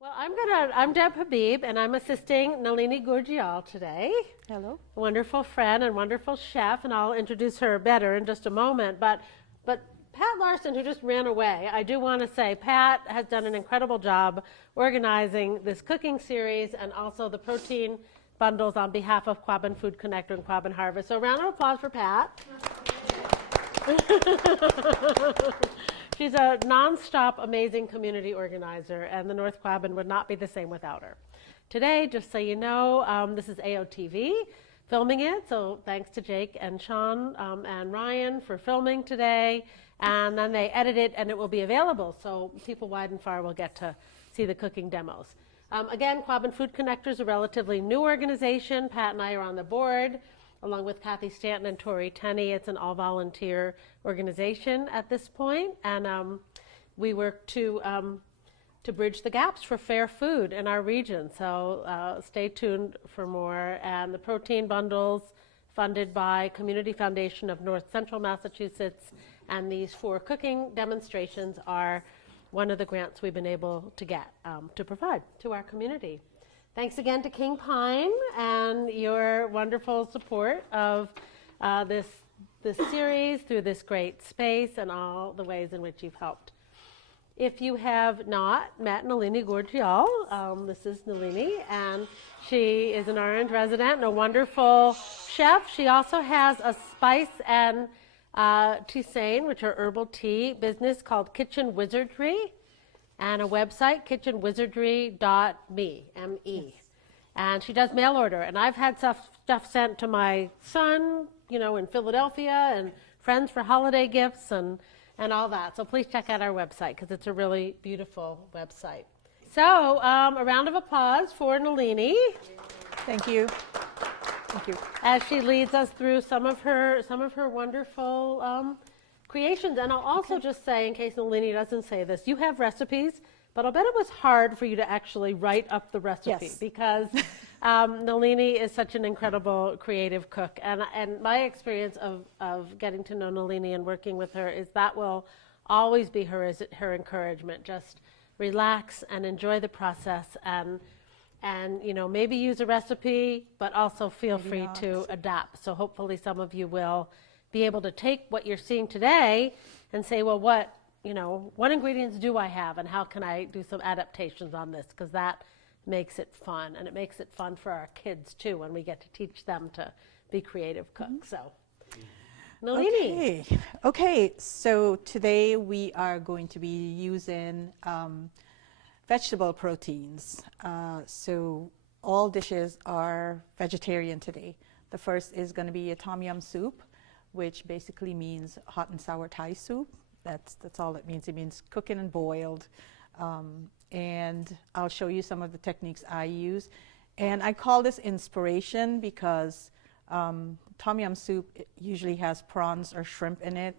Well, I'm Deb Habib, and I'm assisting Nalini Gurjial today. Hello. A wonderful friend and wonderful chef, and I'll introduce her better in just a moment. But Pat Larson, who just ran away, I do want to say Pat has done an incredible job organizing this cooking series and also the protein bundles on behalf of Quabbin Food Connector and Quabbin Harvest. So a round of applause for Pat. She's a nonstop amazing community organizer, and the North Quabbin would not be the same without her. Today, just so you know, this is AOTV filming it, so thanks to Jake and Sean and Ryan for filming today, and then they edit it and it will be available, so people wide and far will get to see the cooking demos. Again, Quabbin Food Connector is a relatively new organization. Pat and I are on the board, along with Kathy Stanton and Tori Tenney. It's an all-volunteer organization at this point, and we work to bridge the gaps for fair food in our region. So stay tuned for more. And the protein bundles, funded by Community Foundation of North Central Massachusetts, and these 4 cooking demonstrations are one of the grants we've been able to get to provide to our community. Thanks again to King Pine and your wonderful support of this series through this great space and all the ways in which you've helped. If you have not met Nalini Gurjial, this is Nalini, and she is an Orange resident and a wonderful chef. She also has a spice and tisane, which are herbal tea business called Kitchen Wizardry, and a website, kitchenwizardry.me, M-E. And she does mail order. And I've had stuff sent to my son, in Philadelphia, and friends for holiday gifts and all that. So please check out our website, because it's a really beautiful website. So a round of applause for Nalini. Thank you. Thank you. As she leads us through some of her wonderful creations. And I'll also just say, in case Nalini doesn't say this, you have recipes, but I'll bet it was hard for you to actually write up the recipe, yes. because Nalini is such an incredible creative cook. And my experience of getting to know Nalini and working with her is that will always be her encouragement. Just relax and enjoy the process, and maybe use a recipe, but also feel free to adapt. So hopefully some of you will be able to take what you're seeing today and say, well, what ingredients do I have, and how can I do some adaptations on this? Because that makes it fun, and it makes it fun for our kids too when we get to teach them to be creative cooks. So, Nalini. Okay, so today we are going to be using vegetable proteins. So all dishes are vegetarian today. The first is going to be a tom yum soup, which basically means hot and sour Thai soup. That's all it means. It means cooking and boiled. And I'll show you some of the techniques I use. And I call this inspiration because tom yum soup usually has prawns or shrimp in it,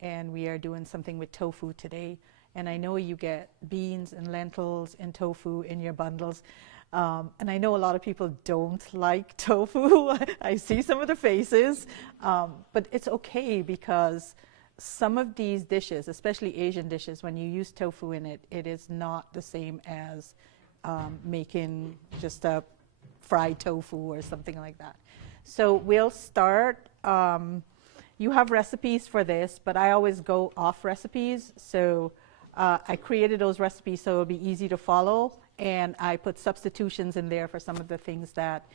and we are doing something with tofu today. And I know you get beans and lentils and tofu in your bundles. And I know a lot of people don't like tofu. I see some of the faces, but it's okay, because some of these dishes, especially Asian dishes, when you use tofu in it, it is not the same as making just a fried tofu or something like that. So we'll start. You have recipes for this, but I always go off recipes. So I created those recipes so it'll be easy to follow, and I put substitutions in there for some of the things that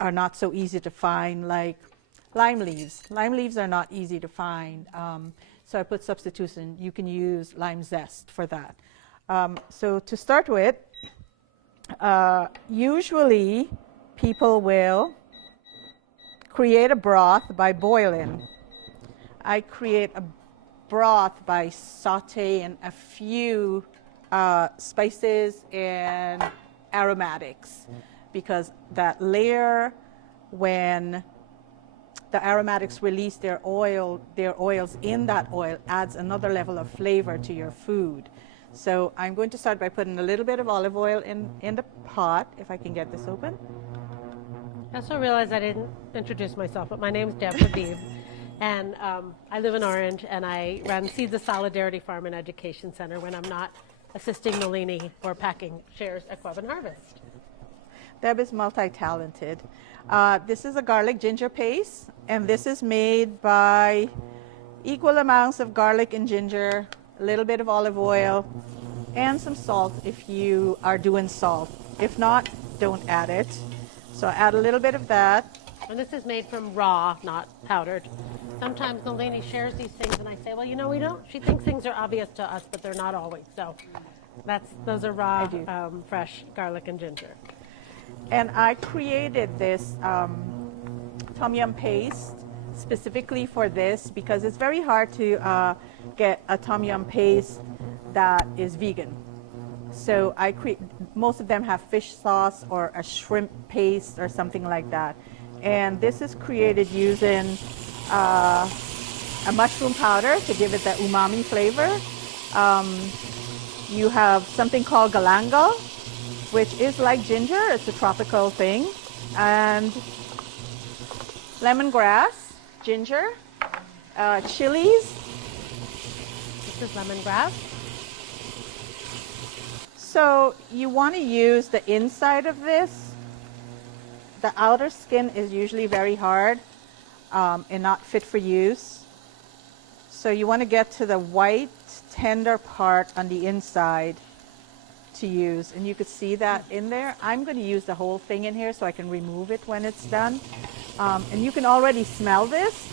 are not so easy to find, like lime leaves. Lime leaves are not easy to find, so I put substitution. You can use lime zest for that. So to start with, usually people will create a broth by boiling. I create broth by sauteing a few spices and aromatics, because that layer, when the aromatics release their oils in that oil, adds another level of flavor to your food. So I'm going to start by putting a little bit of olive oil in the pot, if I can get this open. I also realized I didn't introduce myself, but my name's Deb Habib, and I live in Orange, and I run Seeds of Solidarity Farm and Education Center when I'm not assisting Nalini or packing shares at Quabbin Harvest. Deb is multi-talented. This is a garlic ginger paste, and this is made by equal amounts of garlic and ginger, a little bit of olive oil, and some salt if you are doing salt. If not, don't add it. So add a little bit of that. And this is made from raw, not powdered. Sometimes Nalini shares these things, and I say, well, you know, we don't. She thinks things are obvious to us, but they're not always. So those are raw, fresh garlic and ginger. And I created this tom yum paste specifically for this because it's very hard to get a tom yum paste that is vegan. So most of them have fish sauce or a shrimp paste or something like that. And this is created using a mushroom powder to give it that umami flavor. You have something called galangal, which is like ginger. It's a tropical thing. And lemongrass, ginger, chilies. This is lemongrass. So you want to use the inside of this. The outer skin is usually very hard and not fit for use. So you want to get to the white, tender part on the inside to use. And you could see that in there. I'm going to use the whole thing in here so I can remove it when it's done. And you can already smell this.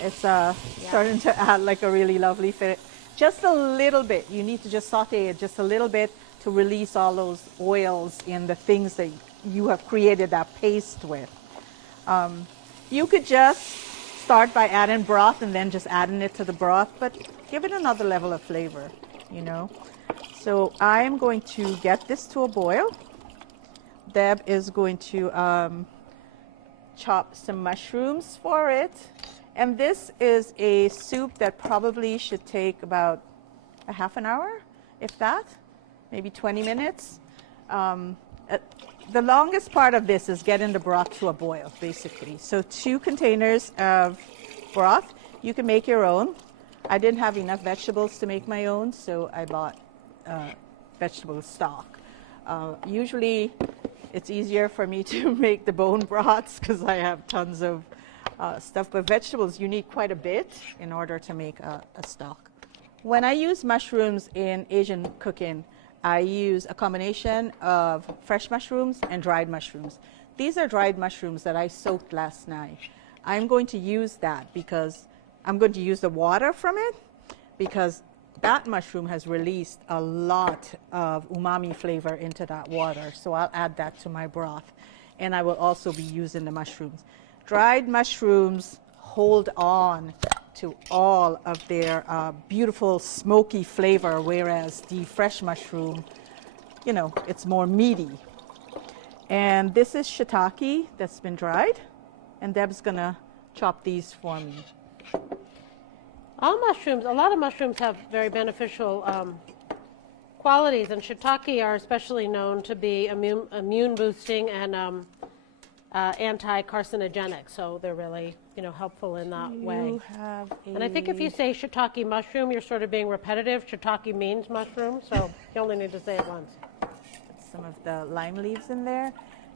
It's starting to add like a really lovely fit. Just a little bit. You need to just saute it just a little bit to release all those oils in the things that you have created that paste with. You could just start by adding broth and then just adding it to the broth, but give it another level of flavor, you know. So I am going to get this to a boil. Deb is going to chop some mushrooms for it. And this is a soup that probably should take about a half an hour, if that, maybe 20 minutes. The longest part of this is getting the broth to a boil, basically. So 2 containers of broth. You can make your own. I didn't have enough vegetables to make my own, so I bought vegetable stock. Usually it's easier for me to make the bone broths because I have tons of stuff, but vegetables you need quite a bit in order to make a stock. When I use mushrooms in Asian cooking, I use a combination of fresh mushrooms and dried mushrooms. These are dried mushrooms that I soaked last night. I'm going to use that because I'm going to use the water from it because that mushroom has released a lot of umami flavor into that water. So I'll add that to my broth. And I will also be using the mushrooms. Dried mushrooms hold on to all of their beautiful smoky flavor, whereas the fresh mushroom, you know, it's more meaty. And this is shiitake that's been dried, and Deb's gonna chop these for me. All mushrooms, a lot of mushrooms have very beneficial qualities, and shiitake are especially known to be immune boosting and anti-carcinogenic, so they're really, you know, helpful in that way. And I think if you say shiitake mushroom, you're sort of being repetitive. Shiitake means mushroom, so you only need to say it once. Some of the lime leaves in there.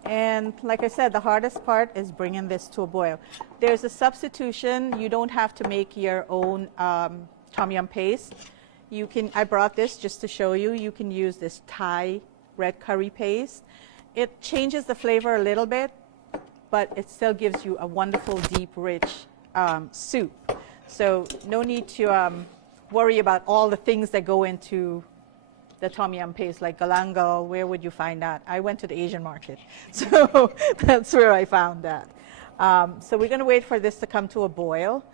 And like I said, the hardest part is bringing this to a boil. There's a substitution. You don't have to make your own tom yum paste. I brought this just to show you. You can use this Thai red curry paste. It changes the flavor a little bit, but it still gives you a wonderful, deep, rich soup. So no need to worry about all the things that go into the tom yum paste, like galangal. Where would you find that? I went to the Asian market, so that's where I found that. So we're going to wait for this to come to a boil.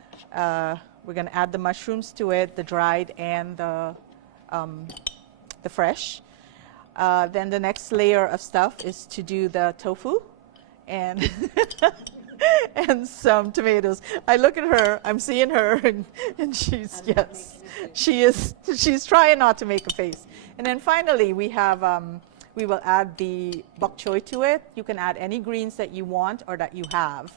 We're going to add the mushrooms to it, the dried and the fresh. Then the next layer of stuff is to do the tofu and and some tomatoes. I look at her, I'm seeing her, and she's, yes, she's trying not to make a face. And then finally we have, we will add the bok choy to it. You can add any greens that you want or that you have.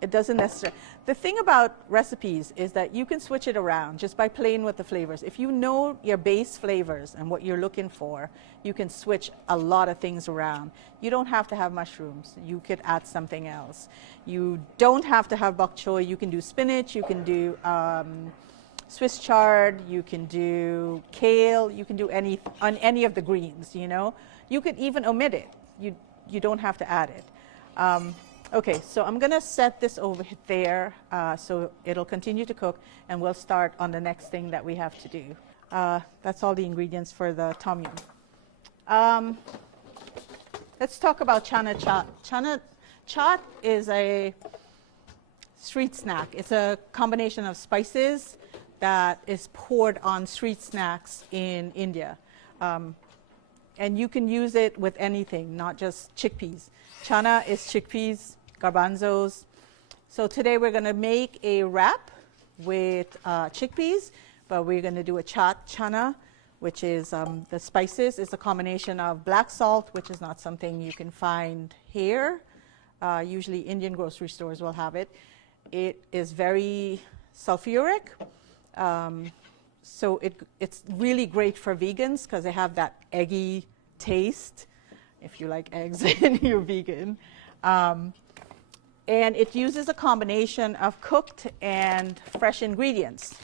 It doesn't necessarily. The thing about recipes is that you can switch it around just by playing with the flavors. If you know your base flavors and what you're looking for, you can switch a lot of things around. You don't have to have mushrooms. You could add something else. You don't have to have bok choy. You can do spinach. You can do Swiss chard. You can do kale. You can do any of the greens. You know, you could even omit it. You don't have to add it. Okay, so I'm going to set this over there so it'll continue to cook, and we'll start on the next thing that we have to do. That's all the ingredients for the tom yum. Let's talk about chana chaat. Chana chaat is a street snack. It's a combination of spices that is poured on street snacks in India. And you can use it with anything, not just chickpeas. Chana is chickpeas, garbanzos. So today we're going to make a wrap with chickpeas, but we're going to do a chaat chana, which is the spices. It's a combination of black salt, which is not something you can find here. Usually Indian grocery stores will have it. It is very sulfuric. So it's really great for vegans because they have that eggy taste, if you like eggs and you're vegan. And it uses a combination of cooked and fresh ingredients.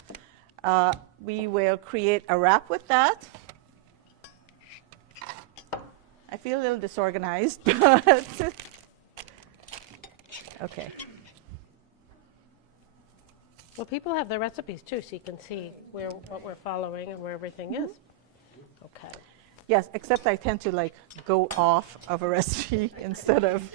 We will create a wrap with that. I feel a little disorganized, but okay. Well, people have their recipes too, so you can see what we're following and where everything is. Okay. Yes, except I tend to like go off of a recipe instead of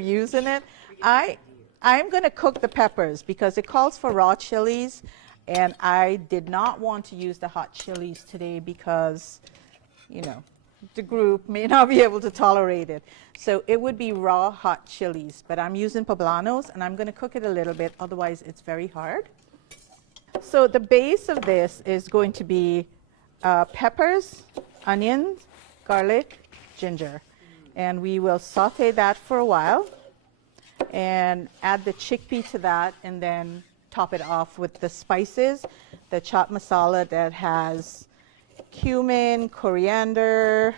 using it. I'm going to cook the peppers because it calls for raw chilies, and I did not want to use the hot chilies today because, you know, the group may not be able to tolerate it. So it would be raw hot chilies, but I'm using poblanos, and I'm going to cook it a little bit, otherwise it's very hard. So the base of this is going to be peppers, onions, garlic, ginger. And we will saute that for a while and add the chickpea to that, and then top it off with the spices, the chaat masala that has cumin, coriander,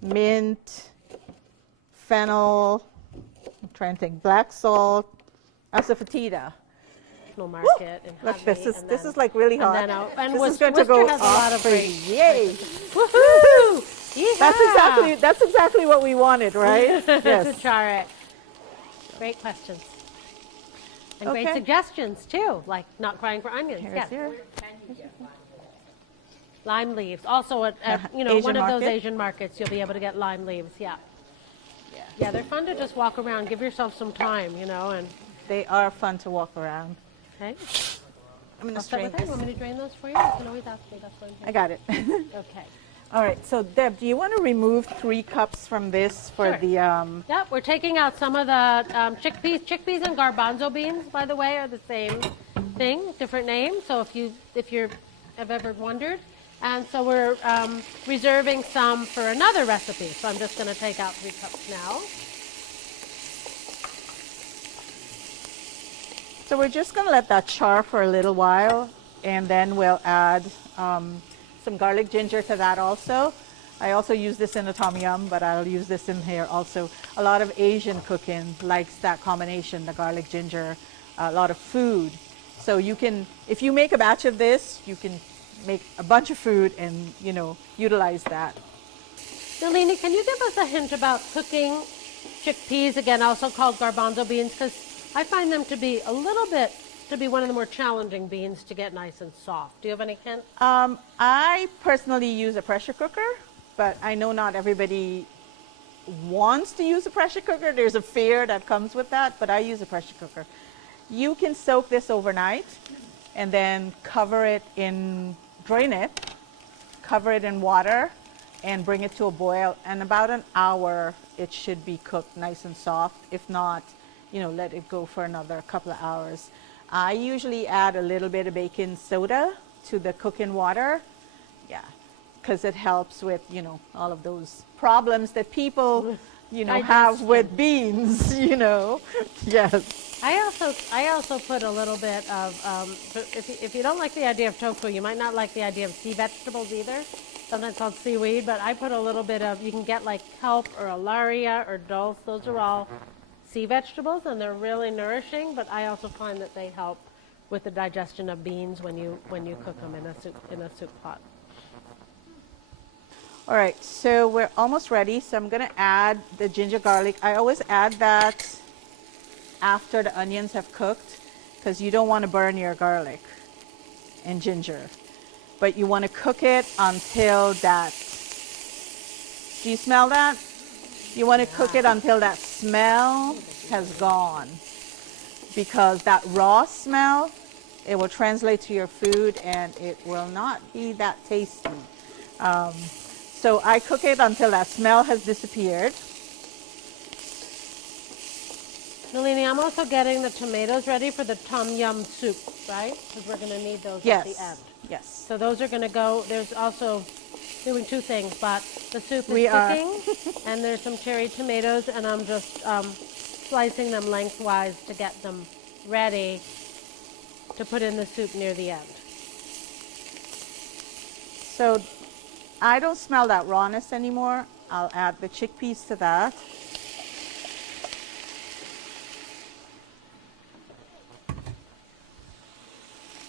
mint, fennel, I'm trying to think, black salt, asafoetida. Market and Look, Honey, this is like really hot. And this is Worcester going to go has a off lot of great. Yay! Woohoo! Yeehaw! That's exactly what we wanted, right? To Yes. try it. Great questions. And great Okay. suggestions too, like not crying for onions. Here's Yes. your Lime leaves. Also at Asian one of those market? Asian markets, you'll be able to get lime leaves. Yeah. Yeah, they're fun to just walk around. Give yourself some time, you know, and They are fun to walk around. okay. I'm going I'll to start strain with that. You this. want me to drain those for you? You can always ask me. That's fine. I got it. Okay. All right. So Deb, do you want to remove 3 cups from this for Sure. the? Yep, we're taking out some of the chickpeas. Chickpeas and garbanzo beans, by the way, are the same thing, different name. So if you have ever wondered, and so we're reserving some for another recipe. So I'm just going to take out 3 cups now. So we're just going to let that char for a little while, and then we'll add some garlic ginger to that also. I also use this in a tom yum, but I'll use this in here also. A lot of Asian cooking likes that combination, the garlic ginger, a lot of food. So you can, if you make a batch of this, you can make a bunch of food and, you know, utilize that. Nalini, can you give us a hint about cooking chickpeas, again, also called garbanzo beans? Because I find them to be one of the more challenging beans to get nice and soft. Do you have any hint? I personally use a pressure cooker, but I know not everybody wants to use a pressure cooker. There's a fear that comes with that, but I use a pressure cooker. You can soak this overnight and then drain it, cover it in water, and bring it to a boil. And about an hour, it should be cooked nice and soft. If not, let it go for another couple of hours. I usually add a little bit of baking soda to the cooking water. Yeah, because it helps with, all of those problems that people, have with beans, Yes. I also put a little bit of, if you don't like the idea of tofu, you might not like the idea of sea vegetables either, sometimes called seaweed, but I put a little bit of, you can get like kelp or alaria or dulse, those are all sea vegetables and they're really nourishing, but I also find that they help with the digestion of beans when you cook them in a soup pot. All right, so we're almost ready. So I'm going to add the ginger garlic. I always add that after the onions have cooked because you don't want to burn your garlic and ginger. But you want to cook it until that, do you smell that? You want to cook it until that smell has gone. Because that raw smell, it will translate to your food and it will not be that tasty. So I cook it until that smell has disappeared. Nalini, I'm also getting the tomatoes ready for the tom yum soup, right? Because we're going to need those at the end. Yes. So those are going to go, there's also doing two things, but the soup is cooking and there's some cherry tomatoes and I'm just slicing them lengthwise to get them ready to put in the soup near the end. So I don't smell that rawness anymore. I'll add the chickpeas to that.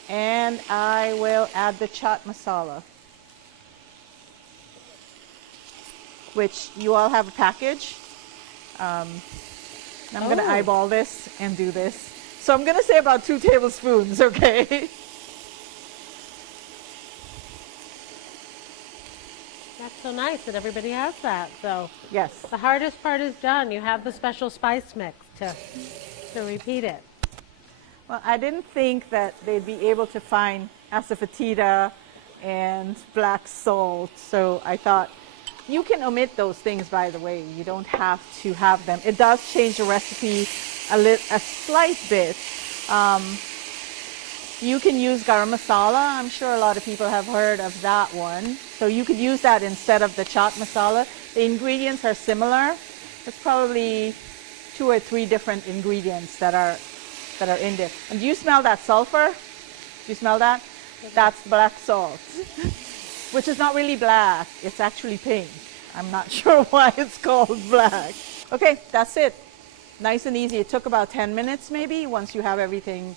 And I will add the chaat masala, which you all have a package. I'm going to eyeball this and do this. So I'm going to say about 2 tablespoons, okay? That's so nice that everybody has that. So Yes. the hardest part is done. You have the special spice mix to repeat it. Well, I didn't think that they'd be able to find asafoetida and black salt, so I thought you can omit those things, by the way. You don't have to have them. It does change the recipe a slight bit. You can use garam masala. I'm sure a lot of people have heard of that one. So you could use that instead of the chaat masala. The ingredients are similar. There's probably 2 or 3 different ingredients that are in there. And do you smell that sulfur? Do you smell that? That's black salt, which is not really black. It's actually pink. I'm not sure why it's called black. Okay, that's it. Nice and easy. It took about 10 minutes maybe once you have everything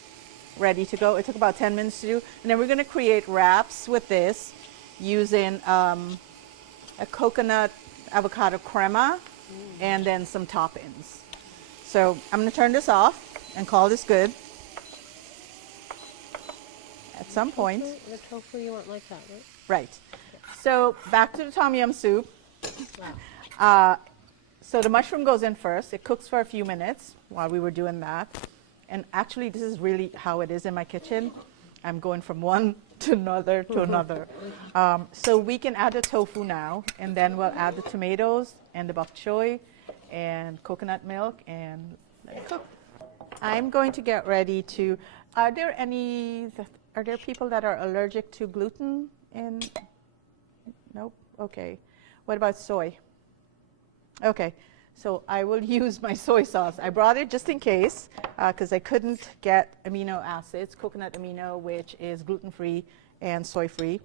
ready to go. It took about 10 minutes to do. And then we're going to create wraps with this using a coconut avocado crema and then some toppings. So I'm going to turn this off and call this good. At some point. The tofu you want like that, right? Right. So back to the tom yum soup. Wow. So the mushroom goes in first. It cooks for a few minutes while we were doing that. And actually, this is really how it is in my kitchen. I'm going from one to another to another. So we can add the tofu now, and then we'll add the tomatoes and the bok choy and coconut milk and let it cook. I'm going to get ready to. Are there people that are allergic to gluten? Nope. Okay. What about soy? Okay. So I will use my soy sauce. I brought it just in case because I couldn't get amino acids, coconut amino, which is gluten-free and soy-free.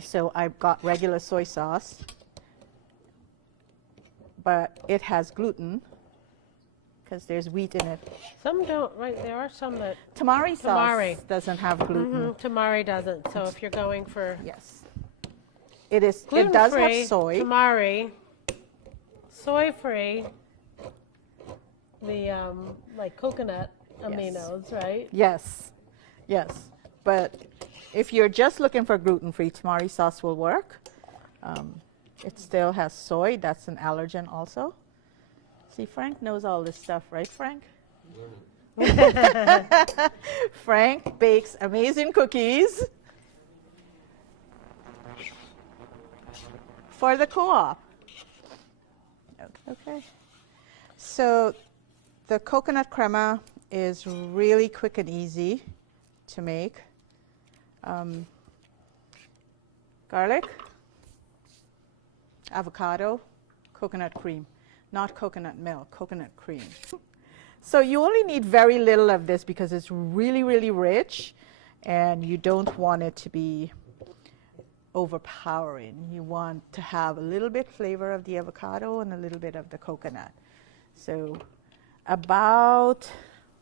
So I've got regular soy sauce, but it has gluten because there's wheat in it. Some don't, right? There are some that. Tamari Tamari. sauce doesn't have gluten. Tamari doesn't. So if you're going for Yes. It is. It does gluten-free, have soy. Tamari, soy-free, the like coconut aminos, right? Yes. Yes. But if you're just looking for gluten-free, tamari sauce will work. It still has soy. That's an allergen also. See, Frank knows all this stuff, right, Frank? Frank bakes amazing cookies for the co-op. Okay. So the coconut crema is really quick and easy to make. Garlic, avocado, coconut cream, not coconut milk, coconut cream. So you only need very little of this because it's really, really rich and you don't want it to be overpowering. You want to have a little bit flavor of the avocado and a little bit of the coconut. So about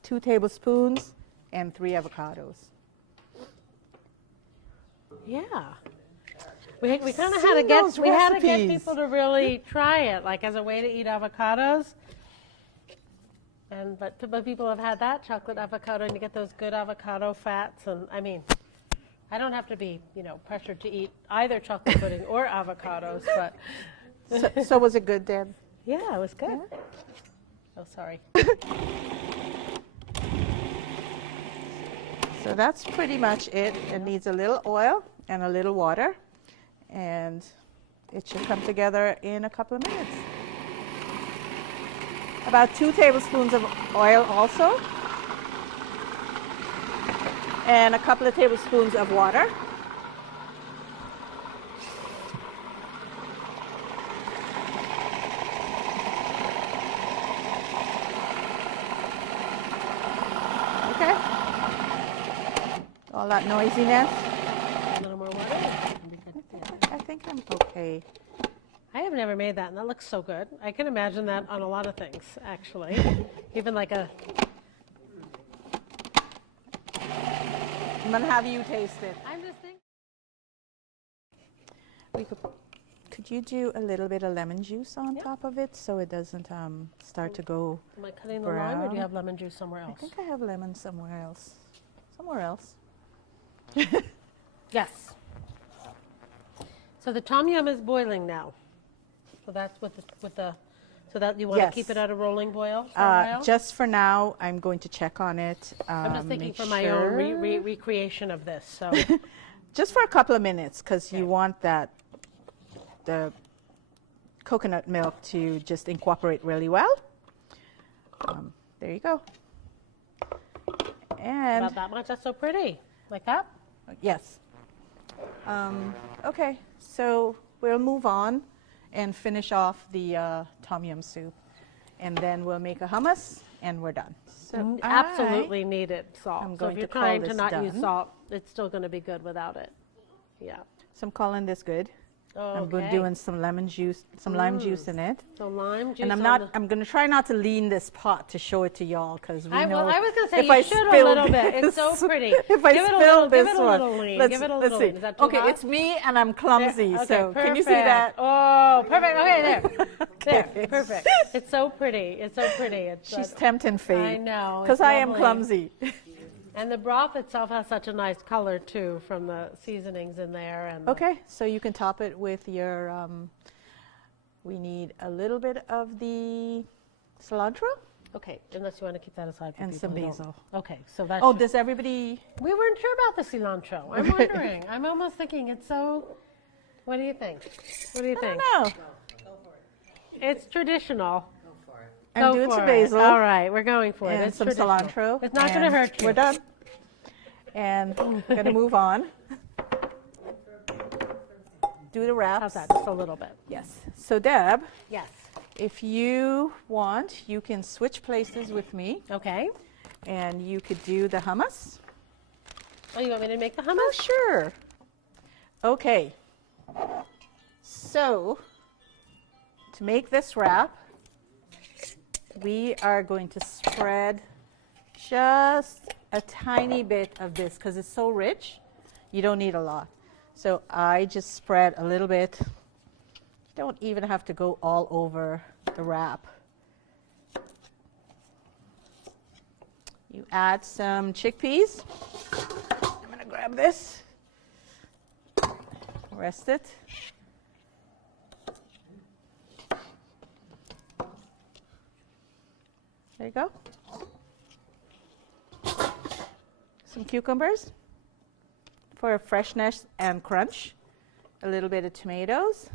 2 tablespoons and 3 avocados. Yeah. We kind of See had to get those we had to get recipes. people to really try it, like as a way to eat avocados. But people have had that chocolate avocado, and you get those good avocado fats. And I mean, I don't have to be pressured to eat either chocolate pudding or avocados, but So was it good, Deb? yeah, it was good. Oh, sorry. So that's pretty much it. It needs a little oil and a little water, and it should come together in a couple of minutes. About 2 tablespoons of oil also, and a couple of tablespoons of water. Okay. All that noisiness. A little more water. I think I'm okay. I have never made that, and that looks so good. I can imagine that on a lot of things, actually. Even like a. I'm gonna have you taste it. I'm just thinking. Could you do a little bit of lemon juice on top of it so it doesn't start to go? Am I cutting the lime, or do brown? you have lemon juice somewhere I else? think I have lemon somewhere else. Somewhere else. Yes. So the tom yum is boiling now. So that's with the so that you want to keep Yes. it at a rolling boil for a while? Just for now, I'm going to check on it. I'm just thinking make for my own sure. recreation of this. So Just for a couple of minutes, because Okay. you want the coconut milk to just incorporate really well. There you go. And about that much. That's so pretty. Like that? yes. Okay, so we'll move on and finish off the tom yum soup, and then we'll make a hummus, and we're done. So Absolutely needed salt. I'm So going if you're to call trying to this not use done. salt, it's still going to be good without it. Yeah. So I'm calling this good. I'm Okay. doing some lemon juice, some lime juice in it. So lime juice. And I'm on not. the- I'm going to try not to lean this pot to show it to y'all because we know. I was going to say if you I should a spill little bit. It's so this- pretty. If I give it a spill little, this give it a one, little lean. let's Give it a let's little see. lean. Is that too Okay, hot? it's me and I'm clumsy. Okay, so can you see perfect. that? Oh, perfect. Okay, there. Okay. There, perfect. It's so pretty. It's so pretty. It's She's tempting fate. I know. Because it's I am lovely. clumsy. And the broth itself has such a nice color too from the seasonings in there. And the- Okay, so you can top it with your. We need a little bit of the cilantro Okay, unless you want to keep that aside for and people some who don't- basil. Okay, so that's. Oh, does everybody? We weren't sure about the cilantro. I'm wondering. I'm almost thinking it's so. What do you think? What do you I think? don't know. It's traditional. I'm Go doing for some it. basil. All right, we're going for it. And It's some traditional. cilantro. It's not going to and hurt you. We're done. And I'm going to move on. Do the wraps. How's that? Just a little bit. Yes. So Deb, Yes. if you want, you can switch places with me, Okay. and you could do the hummus. Oh, you want me to make the Oh, hummus? sure. Okay. So, to make this wrap, we are going to spread just a tiny bit of this because it's so rich. You don't need a lot. So I just spread a little bit. Don't even have to go all over the wrap. You add some chickpeas. I'm going to grab this. Rest it. There you go. some cucumbers for freshness and crunch, a little bit of tomatoes.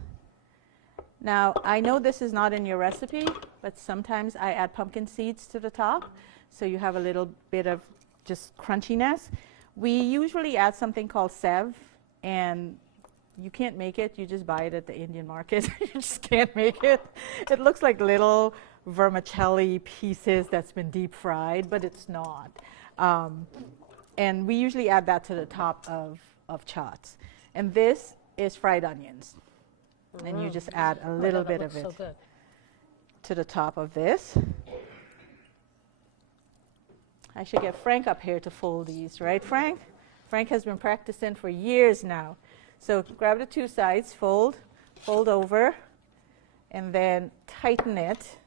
Now, I know this is not in your recipe, but sometimes I add pumpkin seeds to the top, so you have a little bit of just crunchiness. We usually add something called sev, and you can't make it, you just buy it at the Indian market. You just can't make it. It looks like little vermicelli pieces that's been deep fried, but it's not. And we usually add that to the top of chaats. And this is fried onions. And you just add a little bit of it so good. to the top of this. I should get Frank up here to fold these, right, Frank? Frank has been practicing for years now. So grab the two sides, fold over, and then tighten it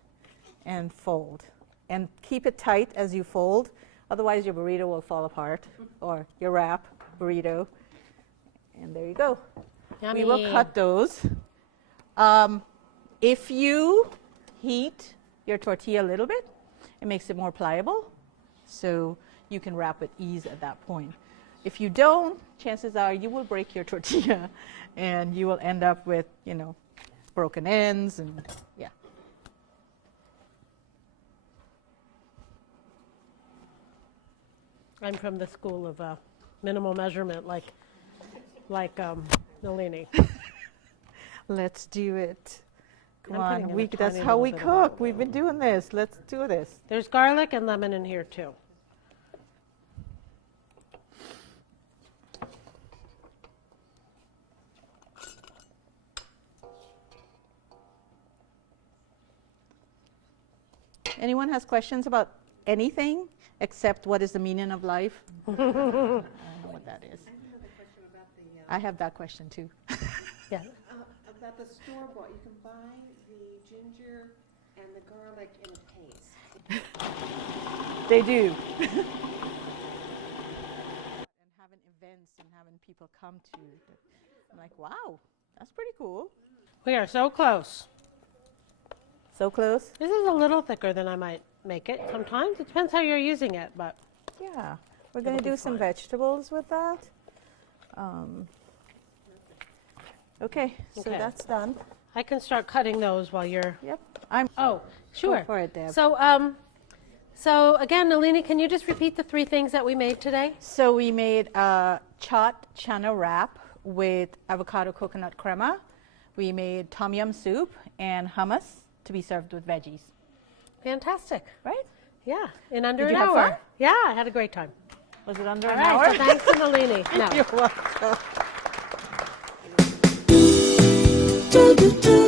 and fold. And keep it tight as you fold, otherwise your burrito will fall apart, or your wrap burrito. And there you go. Yummy. We will cut those. If you heat your tortilla a little bit, it makes it more pliable, so you can wrap with ease at that point. If you don't, chances are you will break your tortilla and you will end up with, you know, broken ends and yeah. I'm from the school of minimal measurement, like Nalini. Let's do it. Come I'm on, putting in a that's tiny how little we bit of cook. We've been doing this. Let's do this. There's garlic and lemon in here too. Anyone has questions about anything except what is the meaning of life? I don't know what that is. I have another question about the, I have that question too. Yeah. about the store-bought. You can buy the ginger and the garlic in a paste. They do. And having events and having people come to it. I'm like, wow, that's pretty cool. We are so close. So close? This is a little thicker than I might make it sometimes. It depends how you're using it, but Yeah. We're It'll going to be do some fine. vegetables with that. Okay, so Okay. that's done. I can start cutting those while you're. Yep. I'm Oh, sure. Go for it, Deb. So again, Nalini, can you just repeat the three things that we made today? So we made a chaat chana wrap with avocado coconut crema. We made tom yum soup and hummus to be served with veggies. Fantastic. Right? Yeah, in under Did an you have hour. fun? Yeah, I had a great time. Was it under All an right, hour? so thanks to Nalini. No. You're welcome. do do do